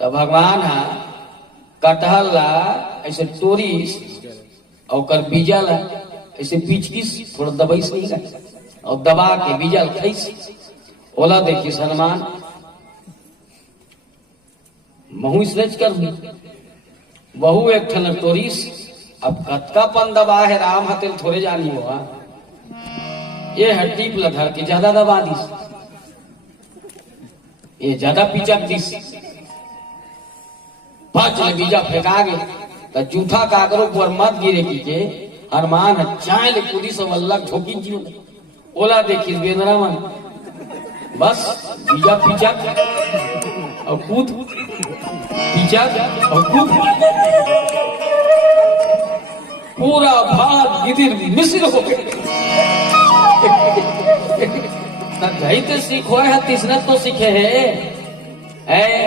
तो भगवान हा कटहल ला ऐसे तोड़ीस और बीजा ला ऐसे पिचकिस थोड़ा दबाइस नहीं का और दबा के बीजा खाइस ओला देखिस हनुमान महू इसरेज कर बहु एक ठन तोड़ीस अब कतका पन दबा है राम हतेल थोड़े जानी हुआ ये हड्डी लधर के ज्यादा दबा दिस ये ज्यादा पिचक दिस पांच बीजा फेंका गए तो जूठा काकरो पर मत गिरे की के हनुमान चाय कूदी सब अल्लाह ठोकी जीव ओला देखी बेदरा मन बस बीजा पिचक और कूद पिचक और कूद पूरा भाग गिदिर मिश्र हो गए तो सीखो है तीसरा तो सीखे है